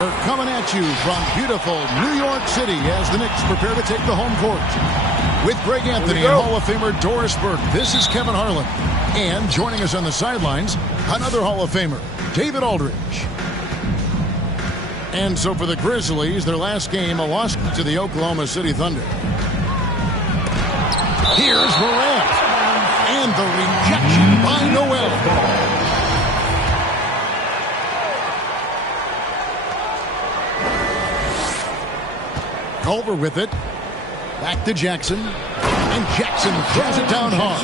We're coming at you from beautiful New York City as the Knicks prepare to take the home court. With Greg Anthony and Hall of Famer Doris Burke, this is Kevin Harlan. And joining us on the sidelines, another Hall of Famer, David Aldridge. And so for the Grizzlies, their last game, a loss to the Oklahoma City Thunder. Here's Morant. And the rejection by Noel. Over with it. Back to Jackson. And Jackson throws it down hard.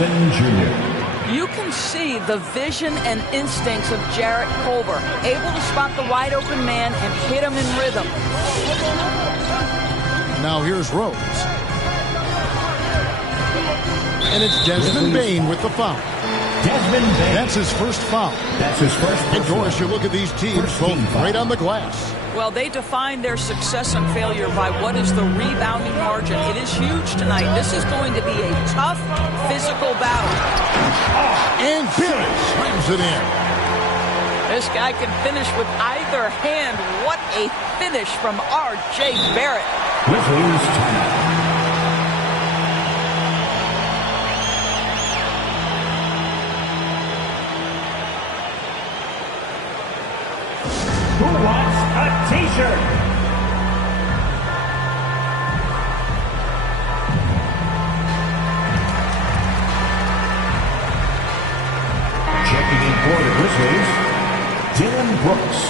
You can see the vision and instincts of Jarrett Culver, able to spot the wide open man and hit him in rhythm. Now here's Rose. And it's Desmond Bane with the foul. Desmond Bane. That's his first foul. That's his first. And Doris, you look at these teams, both right on the glass. Well, they define their success and failure by what is the rebounding margin. It is huge tonight. This is going to be a tough physical battle. And Barrett slams it in. This guy can finish with either hand. What a finish from R.J. Barrett. Grizzlies timeout. Who wants a t-shirt? Checking in for the Grizzlies, Dylan Brooks.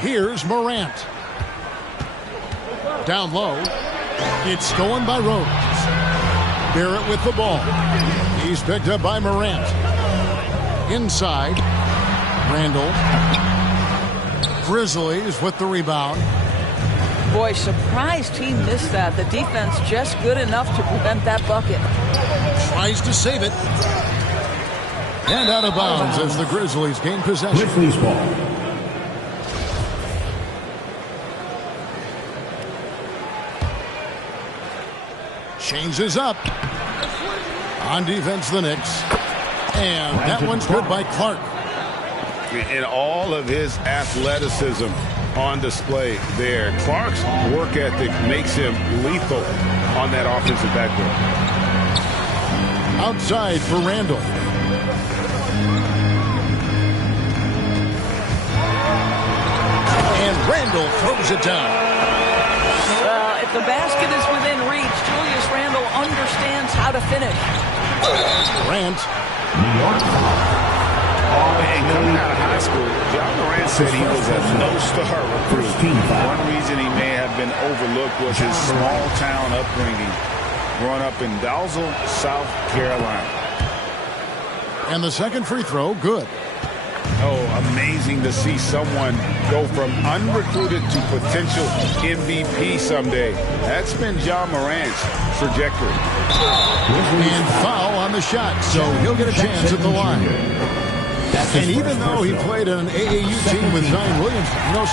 Here's Morant. Down low. It's stolen by Rose. Barrett with the ball. He's picked up by Morant. Inside. Randall. Grizzlies with the rebound. Boy, surprised he missed that. The defense just good enough to prevent that bucket. Tries to save it. And out of bounds as the Grizzlies gain possession. Grizzlies ball. Changes up. On defense, the Knicks. And that one's good by Clark. In all of his athleticism on display there, Clark's work ethic makes him lethal on that offensive backboard. Outside for Randall. And Randall throws it down. If the basket is within reach, Julius Randle understands how to finish. Grant. And coming out of high school, John Morant said he was a no-star recruit. One reason he may have been overlooked was his small-town upbringing, growing up in Dalzell, South Carolina. And the second free throw, good. Oh, amazing to see someone go from unrecruited to potential MVP someday. That's been John Morant's trajectory. And foul on the shot, so he'll get a chance at the line. And even though he played on an AAU team with Zion Williams,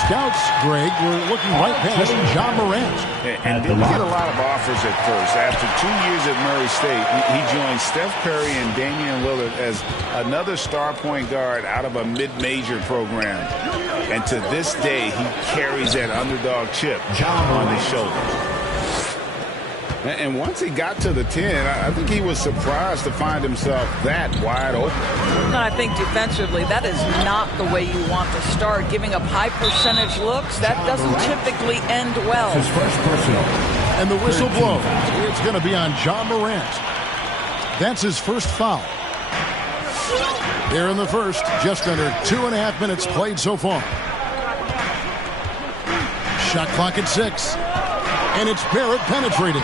scouts, Greg, were looking right past John Morant. And didn't get a lot of offers at first. After 2 years at Murray State, he joined Steph Curry and Damian Lillard as another star point guard out of a mid-major program. And to this day, he carries that underdog chip on his shoulder. And once he got to the 10, I think he was surprised to find himself that wide open. I think defensively, that is not the way you want to start. Giving up high percentage looks, that doesn't typically end well. His first personal. And the whistle blows. It's going to be on John Morant. That's his first foul. Here in the first, just under 2.5 minutes played so far. Shot clock at 6. And it's Barrett penetrating.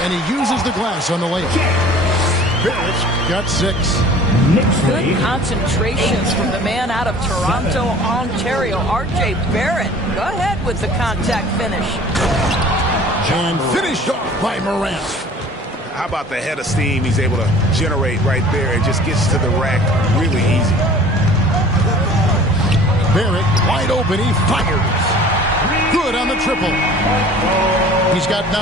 And he uses the glass on the layup. Barrett's got 6. Good concentration from the man out of Toronto, Ontario, R.J. Barrett. Go ahead with the contact finish. And finished off by Morant. How about the head of steam he's able to generate right there? It just gets to the rack really easy. Barrett wide open. He fires. Good on the triple. He's got 9.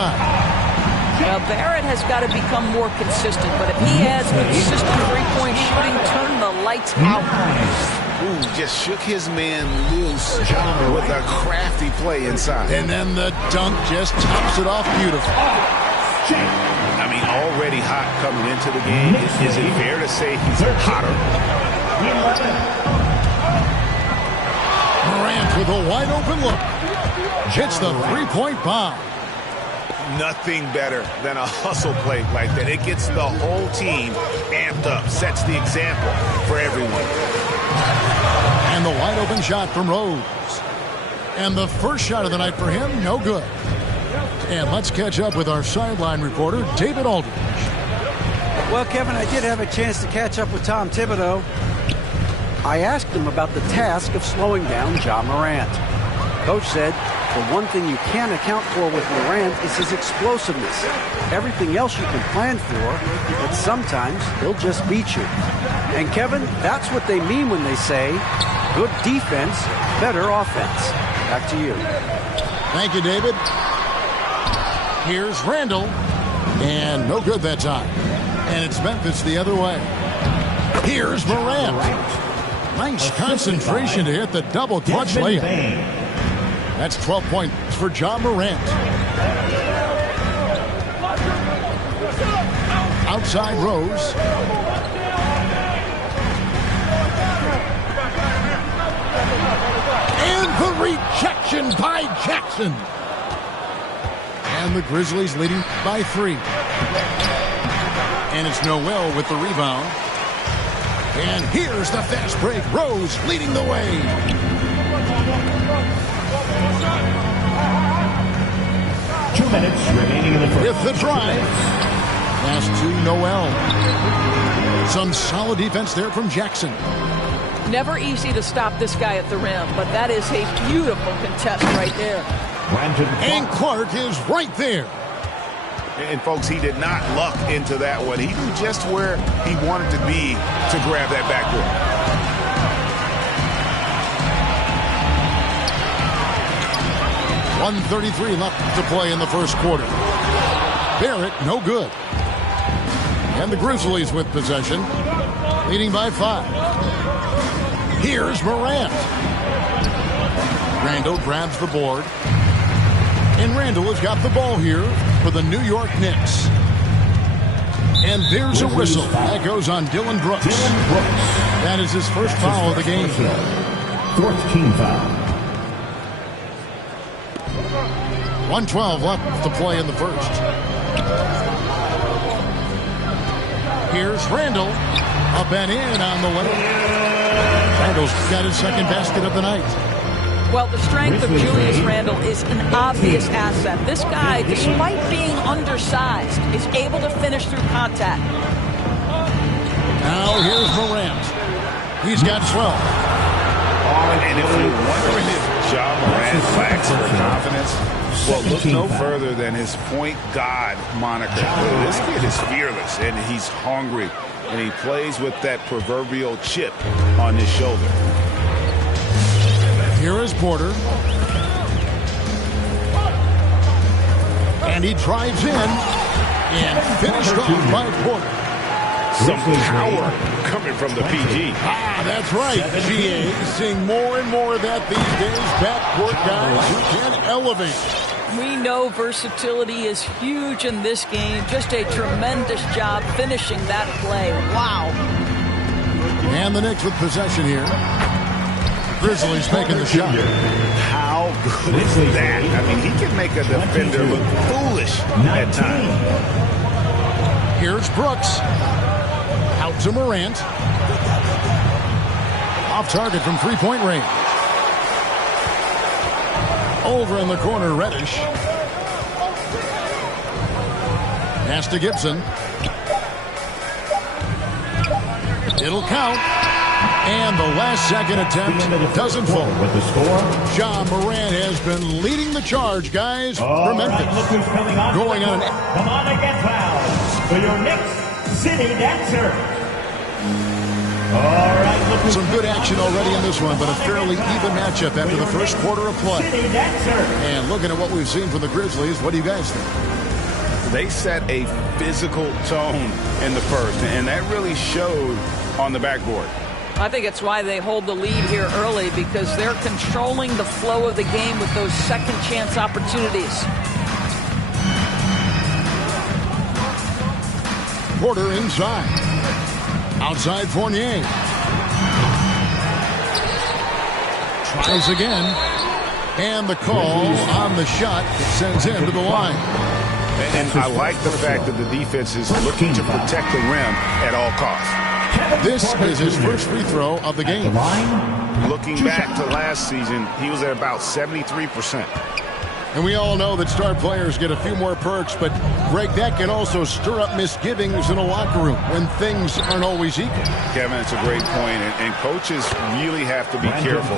Well, Barrett has got to become more consistent, but if he has consistent three-point shooting, turn the lights out. Ooh, just shook his man loose with a crafty play inside. And then the dunk just tops it off beautiful. I mean, already hot coming into the game. Is it fair to say he's hotter? Morant with a wide open look. Hits the three-point bomb. Nothing better than a hustle play like that. It gets the whole team amped up, sets the example for everyone. And the wide open shot from Rose. And the first shot of the night for him, no good. And let's catch up with our sideline reporter, David Aldridge. Well, Kevin, I did have a chance to catch up with Tom Thibodeau. I asked him about the task of slowing down John Morant. Coach said, the one thing you can't account for with Morant is his explosiveness. Everything else you can plan for, but sometimes he'll just beat you. And Kevin, that's what they mean when they say, good defense, better offense. Back to you. Thank you, David. Here's Randall. And no good that time. And it's Memphis the other way. Here's Morant. Nice concentration to hit the double clutch layup. That's 12 points for John Morant. Outside Rose. And the rejection by Jackson. And the Grizzlies leading by 3. And it's Noel with the rebound. And here's the fast break. Rose leading the way. 2 minutes remaining in the first. With the drive. Pass to Noel. Some solid defense there from Jackson. Never easy to stop this guy at the rim, but that is a beautiful contest right there. And Clark is right there. And, folks, he did not luck into that one. He knew just where he wanted to be to grab that backboard. 1:33 left to play in the first quarter. Barrett, no good. And the Grizzlies with possession, leading by 5. Here's Morant. Randall grabs the board. And Randall has got the ball here for the New York Knicks. And there's a whistle. That goes on Dylan Brooks. That is his first foul of the game. Fourth team foul. 1:12 left to play in the first. Here's Randall. Up and in on the way. Randall's got his second basket of the night. Well, the strength of Julius Randle is an obvious asset. This guy, despite being undersized, is able to finish through contact. Now here's Morant. He's got 12. And if you're wondering if John Morant lacks for confidence, well, look no further than his point guard moniker. This kid is fearless, and he's hungry. and he plays with that proverbial chip on his shoulder. Here is Porter. And he drives in and finished off by Porter. Some power coming from the PG. That's right. GA seeing more and more of that these days. Backcourt guys who can elevate. We know versatility is huge in this game. Just a tremendous job finishing that play. Wow. And the Knicks with possession here. Grizzlies making the shot. How good is that? I mean, he can make a defender look foolish at times. Here's Brooks. Out to Morant. Off target from three-point range. Over in the corner, Reddish. Pass to Gibson. It'll count. And the last second attempt doesn't fall. With the score, Ja Morant has been leading the charge, guys, for Memphis. Right, look who's coming on. Going on. Come on and get fouled for your Knicks City Dancer. All right, look who's some good action already in this one, but a fairly even matchup after the first quarter of play. City Dancer. And looking at what we've seen from the Grizzlies, what do you guys think? They set a physical tone in the first, and that really showed on the backboard. I think it's why they hold the lead here early, because they're controlling the flow of the game with those second chance opportunities. Porter inside. Outside Fournier. Tries again. And the call on the shot sends him to the line. And I like the fact that the defense is looking to protect the rim at all costs. This is his first free throw of the game. Looking back to last season, he was at about 73%. And we all know that star players get a few more perks, but, Greg, that can also stir up misgivings in a locker room when things aren't always equal. Kevin, it's a great point, and coaches really have to be careful.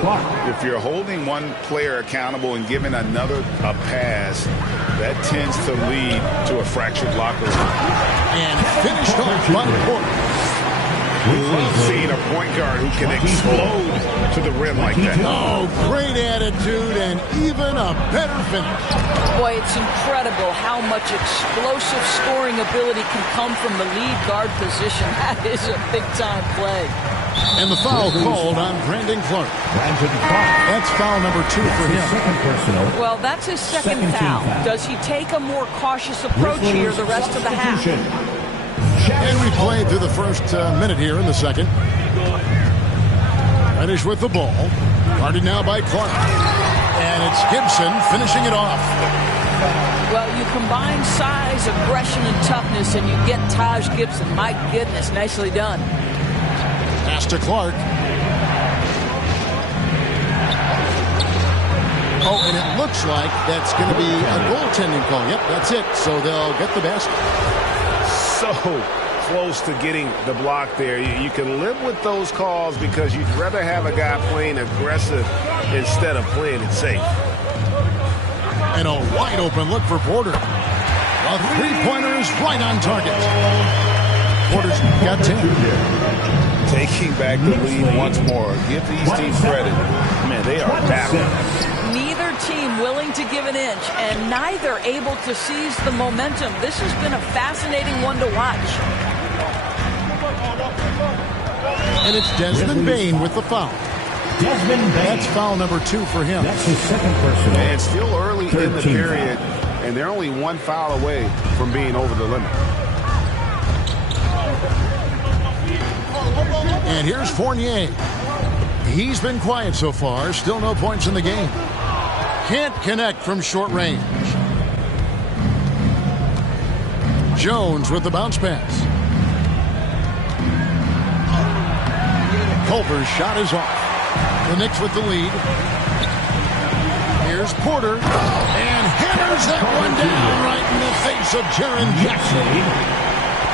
If you're holding one player accountable and giving another a pass, that tends to lead to a fractured locker room. And finished off by Porter. Love seeing a point guard who can explode to the rim like that. Oh, great attitude and even a better finish. Boy, it's incredible how much explosive scoring ability can come from the lead guard position. That is a big-time play. And the foul called on Brandon Clark. That's foul number 2 for him. Well, that's his second foul. Does he take a more cautious approach here the rest of the half? And we played through the first minute here in the second. Reddish with the ball. Guarded now by Clark. And it's Gibson finishing it off. Well, you combine size, aggression, and toughness, and you get Taj Gibson. My goodness, nicely done. Pass to Clark. Oh, and it looks like that's going to be a goaltending call. Yep, that's it. So they'll get the basket. So close to getting the block there. You can live with those calls because you'd rather have a guy playing aggressive instead of playing it safe. And a wide open look for Porter. A three-pointer is right on target. Porter's got 10. Taking back the lead once more. Give these teams credit. Man, they are battling. Neither team willing to give an inch, and neither able to seize the momentum. This has been a fascinating one to watch. And it's Desmond Bane with the foul. That's foul number 2 for him. That's his second personal. And still early in the period, and they're only one foul away from being over the limit. And here's Fournier. He's been quiet so far. Still no points in the game. Can't connect from short range. Jones with the bounce pass. Culver's shot is off. The Knicks with the lead. Here's Porter. And hammers that one down right in the face of Jaren Jackson.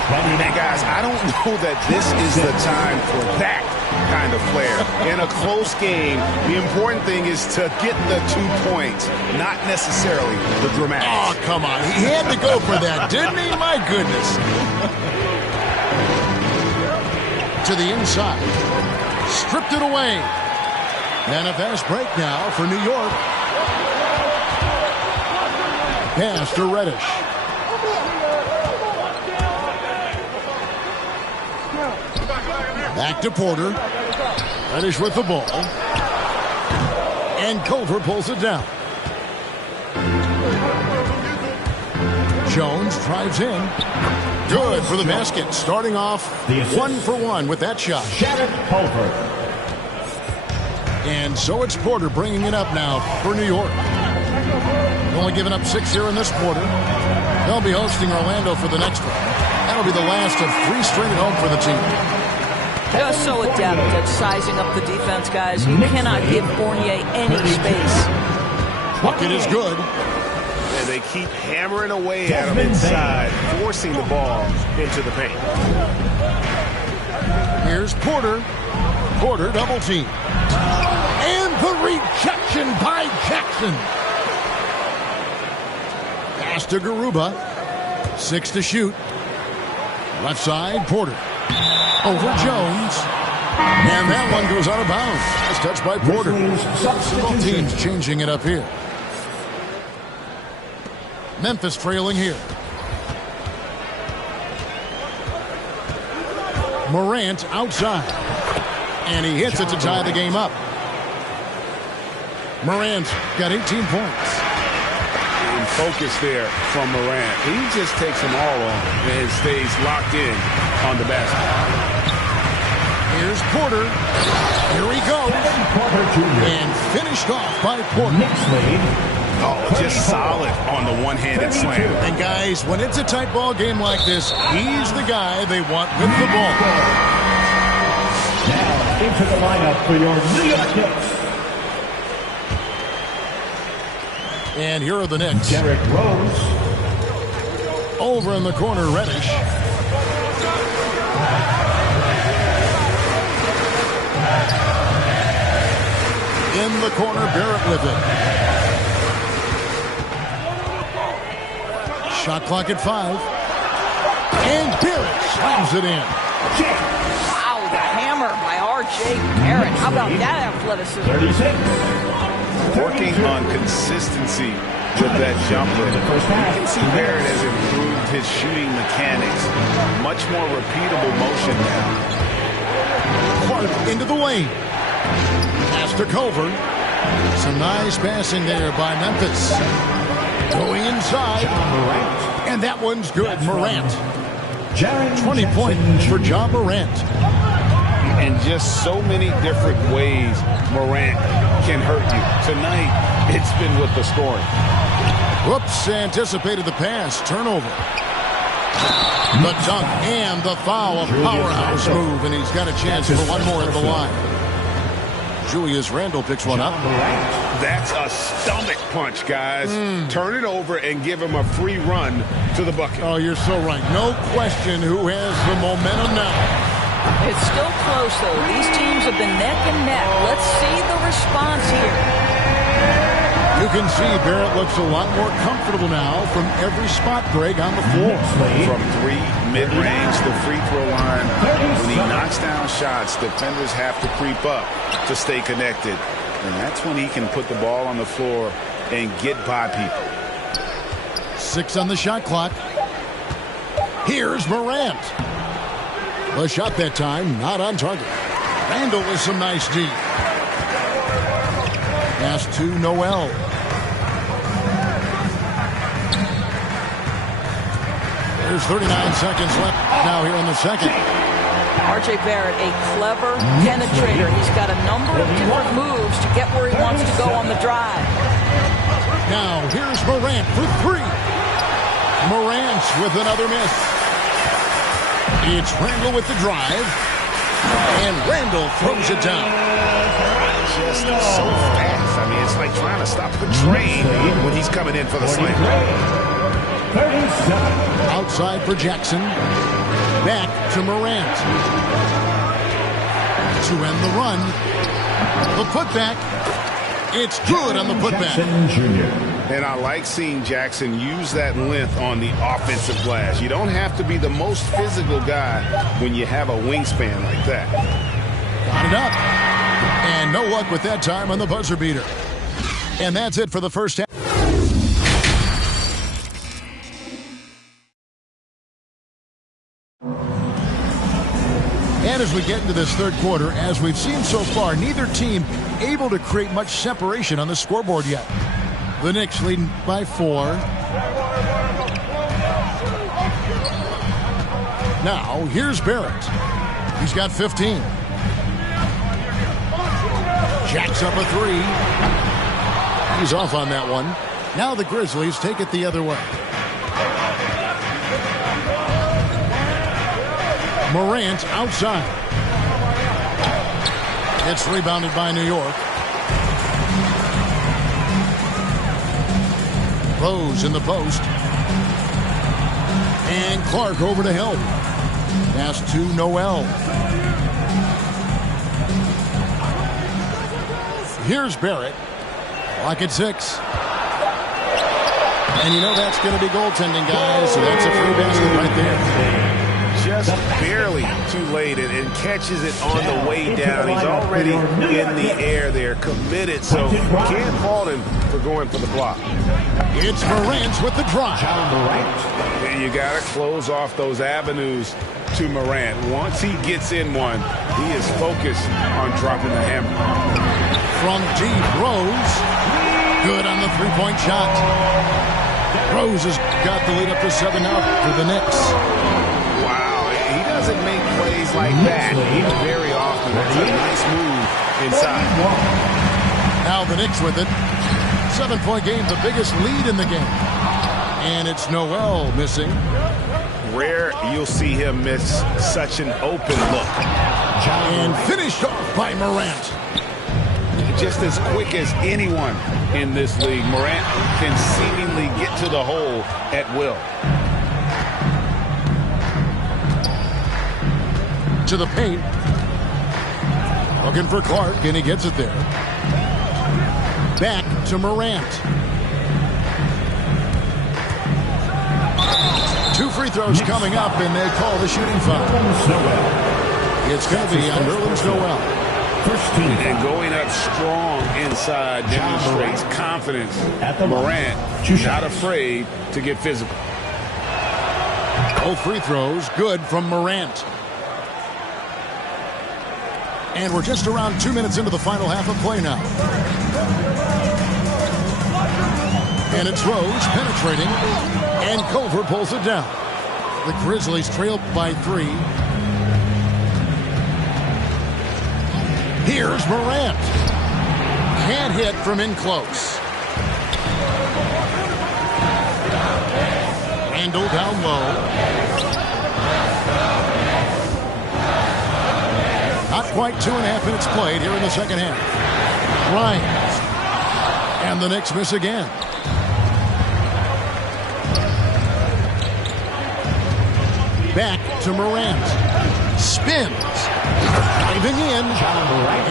Hey guys, I don't know that this is the time for that kind of player. In a close game, the important thing is to get the 2 points, not necessarily the dramatic. Oh, come on. He had to go for that, didn't he? My goodness. to the inside. Stripped it away. And a fast break now for New York. Pass to Reddish. Back to Porter. Reddish with the ball. And Culver pulls it down. Jones drives in. Good for the basket. Starting off 1 for 1 with that shot. Culver. And so it's Porter bringing it up now for New York. Only giving up 6 here in this quarter. They'll be hosting Orlando for the next one. That'll be the last of 3 straight at home for the team. Just so adept at sizing up the defense, guys. You cannot give Fournier any space. Bucket is good. And they keep hammering away at him inside, forcing the ball into the paint. Here's Porter. Porter double team. And the rejection by Jackson. Pass to Garuba. 6 to shoot. Left side, Porter. Over Jones. And that one goes out of bounds. It's touched by Porter. Both teams changing it up here. Memphis trailing here. Morant outside. And he hits it to tie the game up. Morant's got 18 points. And focus there from Morant. He just takes them all on and stays locked in on the basket. Here's Porter. Here he goes. And finished off by Porter. Oh, just solid on the one-handed slam. And guys, when it's a tight ball game like this, he's the guy they want with the ball. Now into the lineup for your New York Knicks. And here are the Knicks. Derrick Rose. Over in the corner, Reddish. In the corner, Barrett with it. Shot clock at 5. And Barrett slams it in. Wow, the hammer by R.J. Barrett. How about that athleticism? 36. Working on consistency with that jumper. You can see Barrett has improved his shooting mechanics. Much more repeatable motion now. Clark into the lane. Pass to Culver. Some nice passing there by Memphis. Going inside. And that one's good. Morant. 20 points for John Morant. And just so many different ways Morant can hurt you. Tonight, it's been with the scoring. Whoops, anticipated the pass. Turnover. The dunk and the foul. A powerhouse move, and he's got a chance for one more at the line. Julius Randle picks one up. That's a stomach punch, guys. Turn it over and give him a free run to the bucket. Oh, you're so right. No question who has the momentum now. It's still close, though. These teams have been neck and neck. Let's see the response here. You can see Barrett looks a lot more comfortable now from every spot, Greg, on the floor. From 3, mid-range, the free throw line. When he knocks down shots, defenders have to creep up to stay connected. And that's when he can put the ball on the floor and get by people. 6 on the shot clock. Here's Morant. The shot that time, not on target. Randle with some nice D. Pass to Noel. There's 39 seconds left now here in the second. R.J. Barrett, a clever penetrator. He's got a number of different moves to get where he wants to go on the drive. Now, here's Morant for 3. Morant with another miss. It's Randle with the drive. And Randle throws it down. Just so fast. I mean, it's like trying to stop the train when he's coming in for the slam. 37. Outside for Jackson. Back to Morant. To end the run. The putback. It's good on the putback. Jackson Jr. And I like seeing Jackson use that length on the offensive glass. You don't have to be the most physical guy when you have a wingspan like that. Got it up. And no luck with that time on the buzzer beater. And that's it for the first half. And as we get into this third quarter, as we've seen so far, neither team able to create much separation on the scoreboard yet. The Knicks leading by 4. Now, here's Barrett. He's got 15. Jacks up a 3. He's off on that one. Now the Grizzlies take it the other way. Morant outside. It's rebounded by New York. Rose in the post. And Clark over to help. Pass to Noel. Here's Barrett. Clock at 6. And you know that's going to be goaltending, guys. So that's a free basket right there. Just barely too late and catches it on the way down. He's already in the air there, committed, so can't fault him for going for the block. It's Morant with the drive. And you got to close off those avenues to Morant. Once he gets in one, he is focused on dropping the hammer. From deep, Rose. Good on the three-point shot. Rose has got the lead up to 7 now for the Knicks. Doesn't make plays like that very often. That's a nice move inside. Now the Knicks with it. 7-point game, the biggest lead in the game. And it's Noel missing. Rare you'll see him miss such an open look. And finished off by Morant. Just as quick as anyone in this league, Morant can seemingly get to the hole at will. To the paint. Looking for Clark, and he gets it there. Back to Morant. 2 free throws coming up, and they call the shooting foul. It's going to be on Nerlens Noel. And going up strong inside demonstrates confidence. Morant not afraid to get physical. Both free throws good from Morant. And we're just around 2 minutes into the final half of play now. And it's Rose penetrating. And Culver pulls it down. The Grizzlies trail by 3. Here's Morant. Can't hit from in close. Randall down low. Not quite 2.5 minutes played here in the second half. Bryant. And the Knicks miss again. Back to Morant. Spins. Diving in.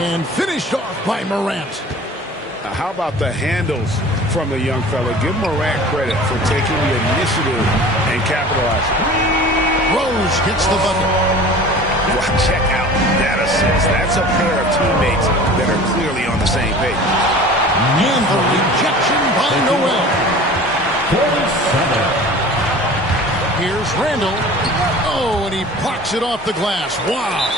And finished off by Morant. How about the handles from the young fella? Give Morant credit for taking the initiative and capitalizing. Rose gets the bucket. Well, check out that assist. That's a pair of teammates that are clearly on the same page. And the rejection by Noel. 47. Here's Randall. Oh, and he blocks it off the glass. Wow.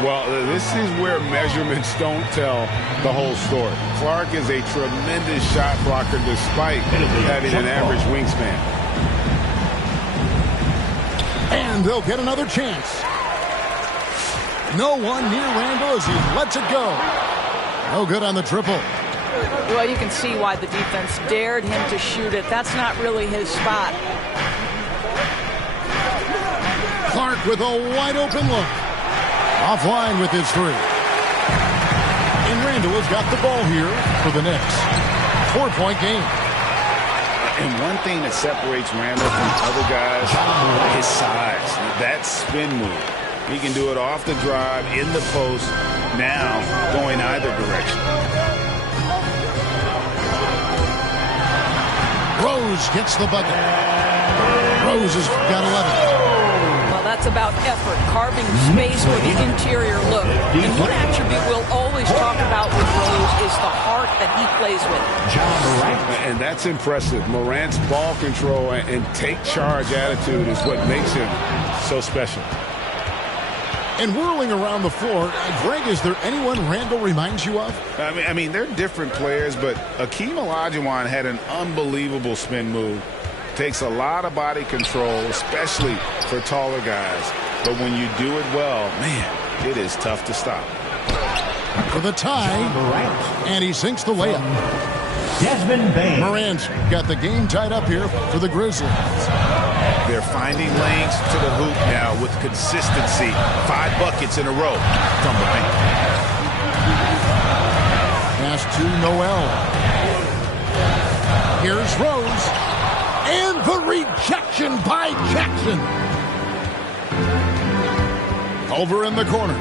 Well, this is where measurements don't tell the whole story. Clark is a tremendous shot blocker despite having an average wingspan. And they'll get another chance. No one near Randall as he lets it go. No good on the triple. Well, you can see why the defense dared him to shoot it. That's not really his spot. Clark with a wide open look. Offline with his 3. And Randall has got the ball here for the Knicks. 4-point game. And one thing that separates Randall from other guys, his size. That spin move. He can do it off the drive, in the post, now going either direction. Rose gets the bucket. Rose has got 11. Well, that's about effort, carving space for the interior look. And one attribute we'll always talk about with Rose is the heart that he plays with. And that's impressive. Morant's ball control and take charge attitude is what makes him so special. And whirling around the floor, Greg, is there anyone Randall reminds you of? I mean, they're different players, but Akeem Olajuwon had an unbelievable spin move. Takes a lot of body control, especially for taller guys. But when you do it well, man, it is tough to stop. For the tie, and he sinks the layup. Desmond Bain. Morant's got the game tied up here for the Grizzlies. They're finding lanes to the hoop now with consistency. 5 buckets in a row from the paint. Pass to Noel. Here's Rose. And the rejection by Jackson. Over in the corner.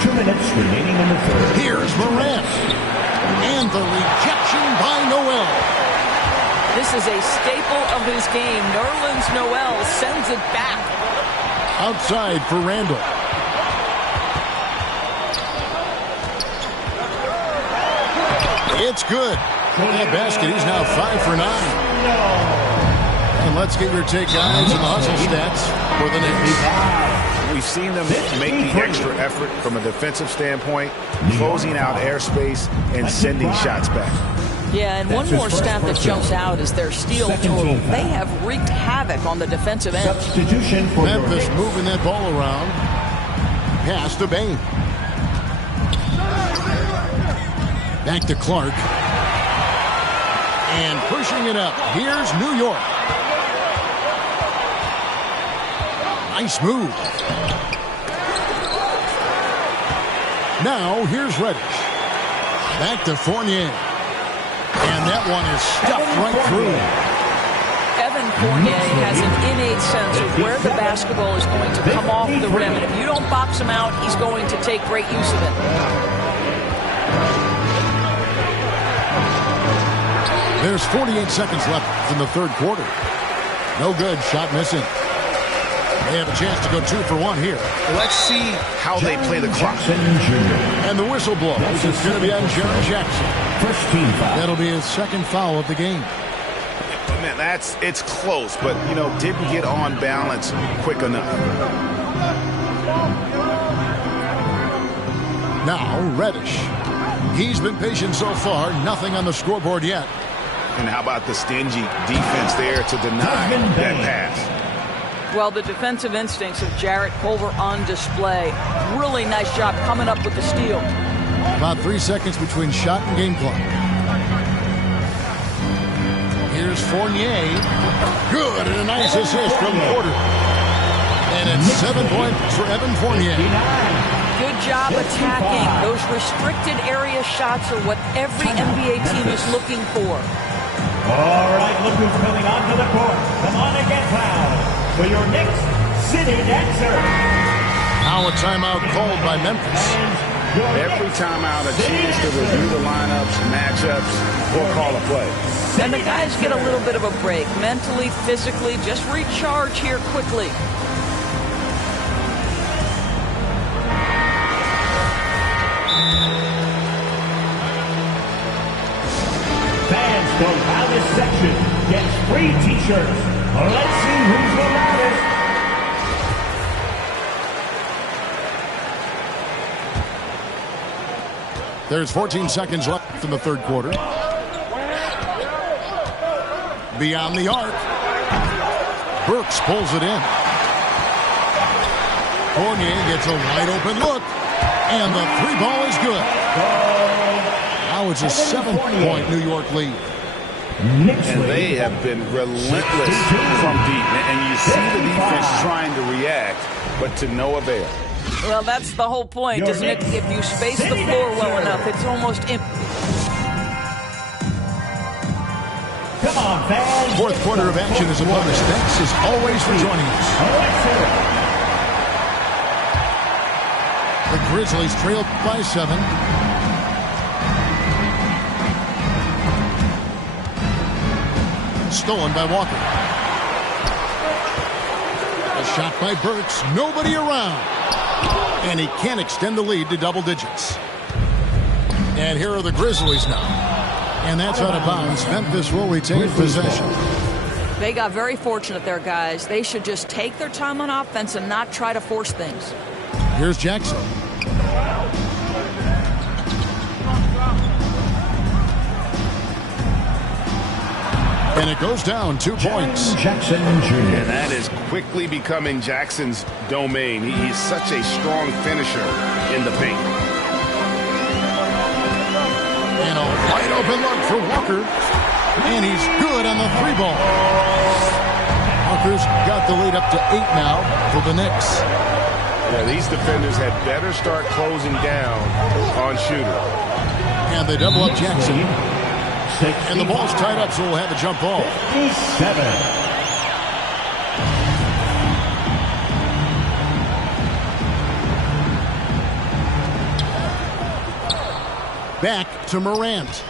2 minutes remaining in the third. Here's Morant. And the rejection by Noel. This is a staple of his game. Nerlens Noel sends it back. Outside for Randall. It's good. That basket, he's now 5 for 9. And let's get your take, guys, in the hustle stats for the Knicks. We've seen them make the extra effort from a defensive standpoint, closing out airspace and sending shots back. Yeah, and one more stat that jumps out is their steal total. They have wreaked havoc on the defensive end. Substitution for Memphis moving that ball around. Pass to Bain. Back to Clark. And pushing it up. Here's New York. Nice move. Now here's Reddish. Back to Fournier. And that one is stuffed right through. Evan Fournier has an innate sense of where the basketball is going to come off the rim. And if you don't box him out, he's going to take great use of it. There's 48 seconds left in the third quarter. No good. Shot missing. They have a chance to go 2 for 1 here. Let's see how they play the clock. And the whistle blows. It's going to be on Jaren Jackson. First team foul. That'll be his second foul of the game. Man, it's close, but, didn't get on balance quick enough. Now, Reddish. He's been patient so far. Nothing on the scoreboard yet. And how about the stingy defense there to deny that pass? Well, the defensive instincts of Jarrett Culver on display. Really nice job coming up with the steal. About 3 seconds between shot and game clock. Here's Fournier. Good, and a nice assist from Porter. And it's 7 points for Evan Fournier. Good job attacking. Those restricted area shots are what every NBA team is looking for. All right, look who's coming onto the court. Come on and get fouled for your next city dancer. Now a timeout called by Memphis. Every timeout, a chance to review the lineups, matchups, or call a play. And the guys get a little bit of a break. Mentally, physically, just recharge here quickly. Fans from loudest section gets free t-shirts. Let's see who's the loudest. There's 14 seconds left in the third quarter. Beyond the arc. Burks pulls it in. Fournier gets a wide open look. And the 3 ball is good. Now it's a 7-point New York lead. And they have been relentless from deep. And you see the defense trying to react, but to no avail. Well, that's the whole point, isn't it? If you space the floor well enough, it's almost Come on, fans. Fourth quarter of action is upon us. Thanks as always for joining us. The Grizzlies trail by 7. Stolen by Walker. A shot by Burks. Nobody around. And he can't extend the lead to double digits. And here are the Grizzlies now. And that's out of bounds. Memphis will retain possession. They got very fortunate there, guys. They should just take their time on offense and not try to force things. Here's Jackson. And it goes down 2 points. Jackson Jr. And that is quickly becoming Jackson's domain. He's such a strong finisher in the paint. And a wide open look for Walker. And he's good on the 3-ball. Walker's got the lead up to 8 now for the Knicks. Yeah, these defenders had better start closing down on Shooter. And they double up Jackson. And the ball's tied up, so we'll have a jump ball. 57. Back to Morant.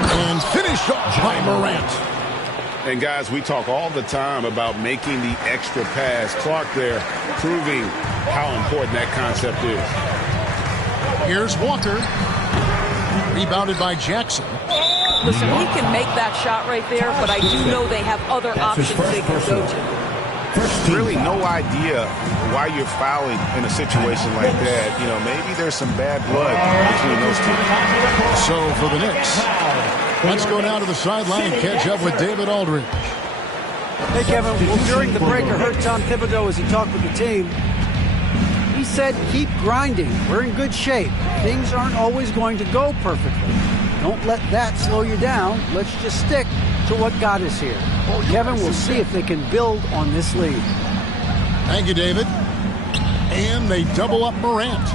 And finished off by Morant. And guys, we talk all the time about making the extra pass. Clark there proving how important that concept is. Here's Walker. Rebounded by Jackson. Listen, he can make that shot right there, but I do know they have other options they can go to. Really no idea why you're fouling in a situation like that. You know, maybe there's some bad blood between those two. So for the Knicks, let's go down to the sideline and catch up with David Aldridge. Hey, Kevin. Well, during the break, I heard Tom Thibodeau as he talked with the team. He said, keep grinding. We're in good shape. Things aren't always going to go perfectly. Don't let that slow you down. Let's just stick to what got us here. Kevin, we'll see if they can build on this lead. Thank you, David. And they double up Morant.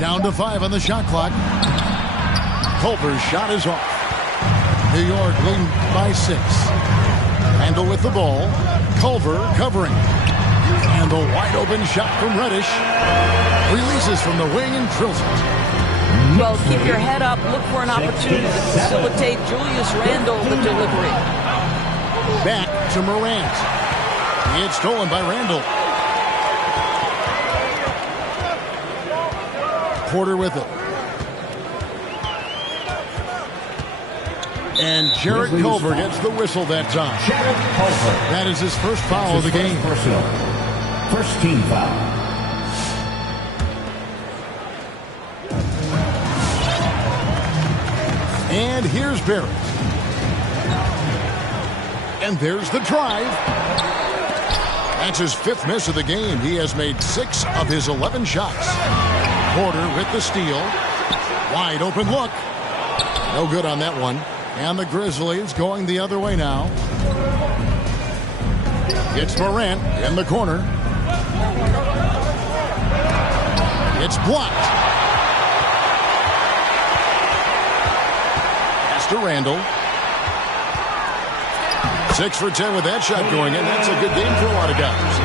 Down to 5 on the shot clock. Culver's shot is off. New York leading by 6. Randle with the ball. Culver covering. And the wide open shot from Reddish. Releases from the wing and drills it. Well, keep your head up. Look for an opportunity to facilitate Julius Randle the delivery. Back to Morant. It's stolen by Randle. Porter with it. And Jarrett Culver gets the whistle that time. That is his first foul of the game. First team foul. And here's Barrett. And there's the drive. That's his 5th miss of the game. He has made 6 of his 11 shots. Porter with the steal. Wide open look. No good on that one. And the Grizzlies going the other way now. It's Morant in the corner. It's blocked. Pass to Randle. 6 for 10 with that shot going in. That's a good game for a lot of guys.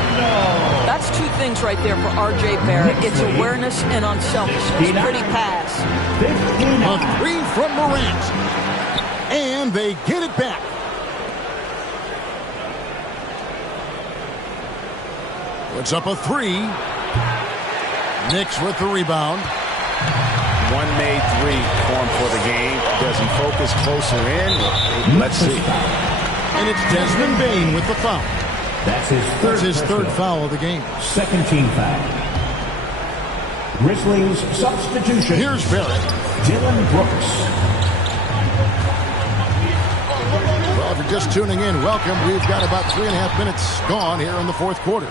That's 2 things right there for R.J. Barrett. It's awareness and unselfishness. Pretty pass. A 3 from Morant. And they get it back. Puts up a 3. Knicks with the rebound. One made 3 form for the game. Does he focus closer in? Let's see. And it's Desmond Bane with the foul. That's his third foul of the game. Second team foul. Grizzlies substitution. Here's Barrett. Dylan Brooks. Well, if you're just tuning in, welcome. We've got about 3.5 minutes gone here in the 4th quarter.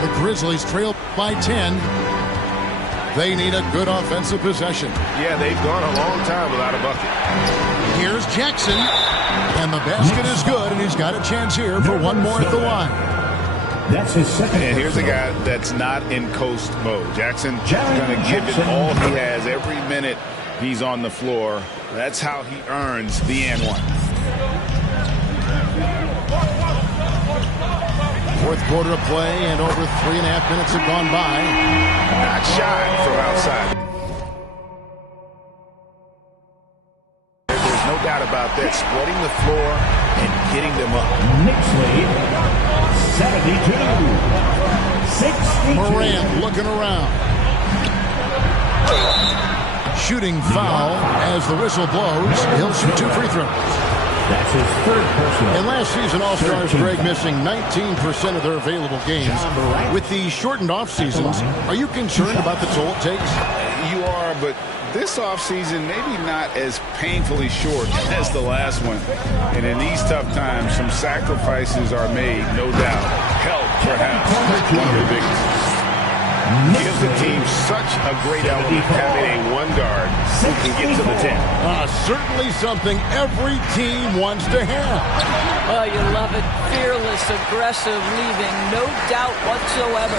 The Grizzlies trail by 10. They need a good offensive possession. Yeah, they've gone a long time without a bucket. Here's Jackson. And the basket is good, and he's got a chance here for one more at the line. That's his second. And here's a guy that's not in coast mode. Jackson's going to give it all he has every minute he's on the floor. That's how he earns the and one. 4th quarter of play, and over 3.5 minutes have gone by. Not shy from outside. There's no doubt about about that, spreading the floor and getting them up. Knicks lead, 72-62. Morant looking around. Shooting foul as the whistle blows. He'll shoot 2 free throws. That's his third personal. And last season, All-Stars, Greg, missing 19% of their available games. With the shortened off seasons, are you concerned about the toll it takes? You are, but this offseason maybe not as painfully short as the last one. And in these tough times, some sacrifices are made, no doubt. Help, perhaps, one of the biggest. Gives the team such a great element having a one guard who can get to the 10. Certainly something every team wants to have. Oh, you love it. Fearless, aggressive, leaving no doubt whatsoever.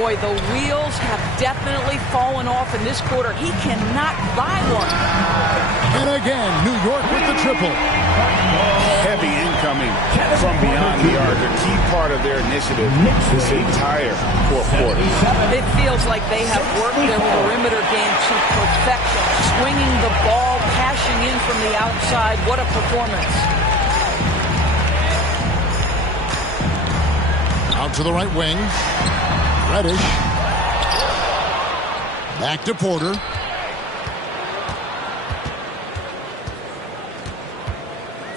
Boy, the wheels have definitely fallen off in this quarter. He cannot buy one. And again, New York with the triple. Heavy incoming from beyond the arc, a key part of their initiative this entire fourth quarter. It feels like they have worked their perimeter game to perfection. Swinging the ball, cashing in from the outside. What a performance. Out to the right wing. Reddish. Back to Porter.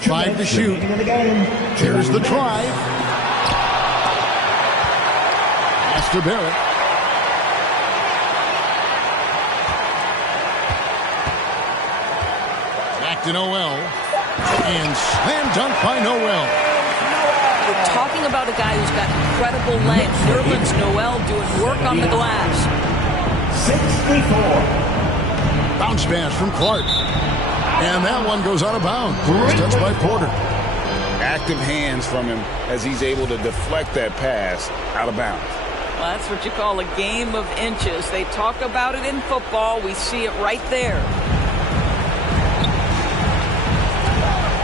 Tried to shoot. Here's the drive. Pass to Barrett. Back to Noel. And slam dunk by Noel. We're talking about a guy who's got incredible length. Nerlens Noel doing work on the glass. 64. Bounce pass from Clark. And that one goes out of bounds. It's touched by Porter. Active hands from him as he's able to deflect that pass out of bounds. Well, that's what you call a game of inches. They talk about it in football. We see it right there.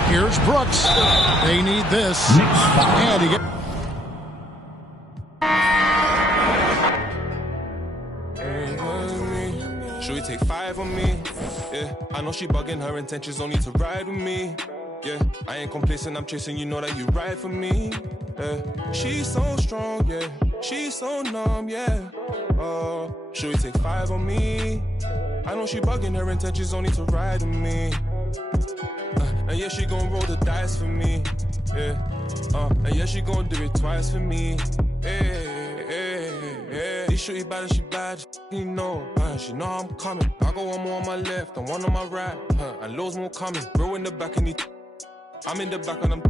Here's Brooks. They need this. And he gets... Should we take 5 on me? Yeah, I know she bugging, her intentions only to ride with me. Yeah, I ain't complacent, I'm chasing, you know that you ride for me. Yeah, she's so strong, yeah, she's so numb, yeah. Should we take 5 on me? I know she bugging, her intentions only to ride with me. And yeah, she gon' roll the dice for me. Yeah, and yeah, she gon' do it twice for me. She shooty bad and she bad, you know. She know I'm coming. I go one more on my left and one on my right. And loads more coming. Bro in the back and I'm in the back and I'm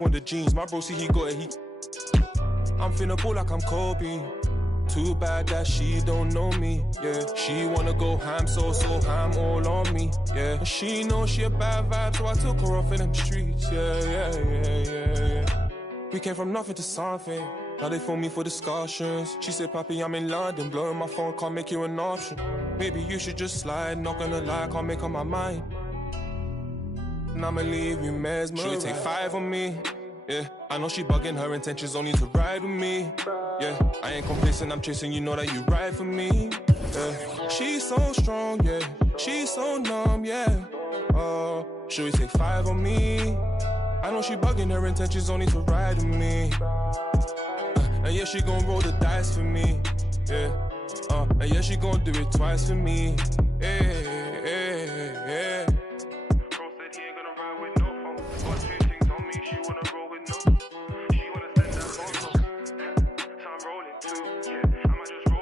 on the jeans. My bro see he got it. I'm finna ball like I'm Kobe. Too bad that she don't know me, yeah. She wanna go ham, so ham all on me, yeah. And she know she a bad vibe, so I took her off in them streets, yeah. We came from nothing to something. Now they phone me for discussions. She said, Papi, I'm in London, blowing my phone, can't make you an option. Maybe you should just slide, not gonna lie, can't make up my mind. And I'ma leave you mesmerized. Should we take 5 on me? Yeah, I know she bugging, her intentions only to ride with me. Yeah, I ain't complacent, I'm chasing, you know that you ride for me. Yeah, she's so strong, yeah, she's so numb, yeah. Should we take 5 on me? I know she bugging, her intentions only to ride with me. And yeah, she gon' roll the dice for me. Yeah, and yeah, she gon' do it twice for me. Yeah. Bro said he ain't gonna ride with no phone. Got 2 things on me, she wanna roll with no. She wanna send that phone. So I'm rolling too, yeah. I'ma just roll.